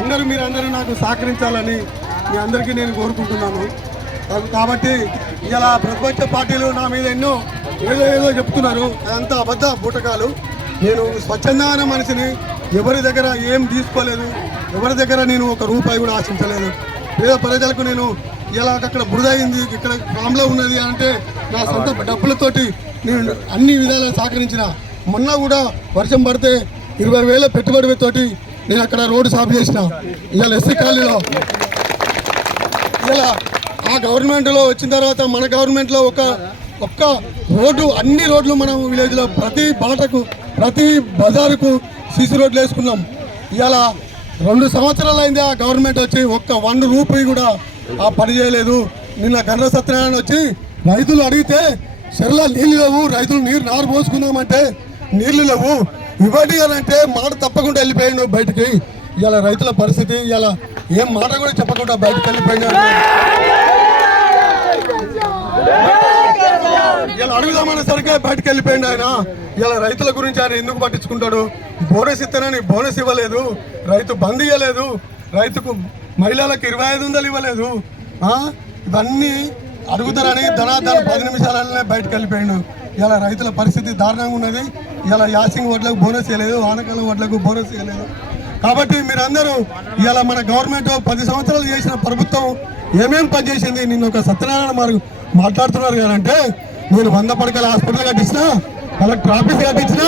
అందరూ మీరు అందరూ నాకు సహకరించాలని మీ అందరికీ నేను కోరుకుంటున్నాను. కాబట్టి ఇలా ప్రతిపక్ష పార్టీలు నా మీద ఎన్నో ఏదో ఏదో చెప్తున్నారు. అదంతా అబద్ధ బూటకాలు నేను స్వచ్ఛందమైన మనిషిని ఎవరి దగ్గర ఏం తీసుకోలేదు ఎవరి దగ్గర నేను ఒక రూపాయి కూడా ఆశించలేదు. పేద ప్రజలకు నేను ఇలా అక్కడ బురద అయింది ఇక్కడ ప్రాబ్లం ఉన్నది అంటే నా సొంత డబ్బులతోటి నేను అన్ని విధాలా సహకరించిన. మొన్న కూడా వర్షం పడితే ఇరవై వేల పెట్టుబడితోటి నేను అక్కడ రోడ్డు సాఫ్ చేసిన. ఇవాళ ఎస్సీ కాలనీలో. ఇలా ఆ గవర్నమెంట్లో వచ్చిన తర్వాత మన గవర్నమెంట్లో ఒక ఒక్క రోడ్డు అన్ని రోడ్లు మనం విలేజ్లో ప్రతి బాటకు ప్రతి బజారుకు సీసీ రోడ్లు వేసుకున్నాం. ఇవాళ రెండు సంవత్సరాలు అయింది ఆ గవర్నమెంట్ వచ్చి ఒక్క వన్ రూపాయి కూడా ఆ పని చేయలేదు. నిన్న గండ్ర సత్యనారాయణ వచ్చి రైతులు అడిగితే చెర్ల నీళ్ళు లేవు రైతులు నీరు నారు పోసుకుందామంటే నీళ్ళు లేవు ఇవ్వండి మాట తప్పకుండా వెళ్ళిపోయాడు బయటికి. ఇవాళ రైతుల పరిస్థితి ఇవాళ ఏం మాట కూడా చెప్పకుండా బయటకు వెళ్ళిపోయాడు. ఇలా అడుగుదామనే సరిగ్గా బయటకు వెళ్ళిపోయింది ఆయన. ఇలా రైతుల గురించి ఆయన ఎందుకు పట్టించుకుంటాడు? బోనస్ ఇస్తానని బోనస్ ఇవ్వలేదు. రైతు బంద్ ఇవ్వలేదు రైతుకు మహిళలకు ఇరవై ఐదు వందలు ఇవ్వలేదు. ఇవన్నీ అడుగుతారని ధనాధన పది నిమిషాలనే బయటకు వెళ్ళిపోయాడు. ఇలా రైతుల పరిస్థితి దారుణంగా ఉన్నది. ఇలా యాసింగ్ వడ్లకు బోనస్ ఇవ్వలేదు వానకాలం వడ్లకు బోనస్ ఇవ్వలేదు. కాబట్టి మీరందరూ ఇలా మన గవర్నమెంట్ పది సంవత్సరాలు చేసిన ప్రభుత్వం ఏమేం పని చేసింది? నిన్న ఒక సత్యనారాయణ మారు మాట్లాడుతున్నారు కదంటే నేను వంద పడకల హాస్పిటల్ కట్టించిన కలెక్టర్ ఆఫీస్ కట్టించిన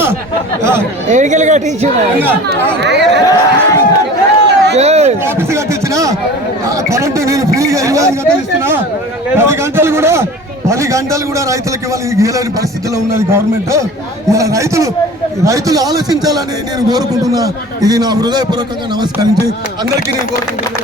ఆఫీస్ కట్టించిన కరెంటు నేను ఫ్రీగా ఇరవై గంటలు ఇస్తున్నా పది గంటలు గంటలు కూడా రైతులకు ఇవ్వాలి. గీయలేని పరిస్థితిలో ఉన్నది గవర్నమెంట్. ఇలా రైతులు రైతులు ఆలోచించాలని నేను కోరుకుంటున్నా. ఇది నా హృదయపూర్వకంగా నమస్కరించి అందరికీ నేను కోరుకుంటున్నాను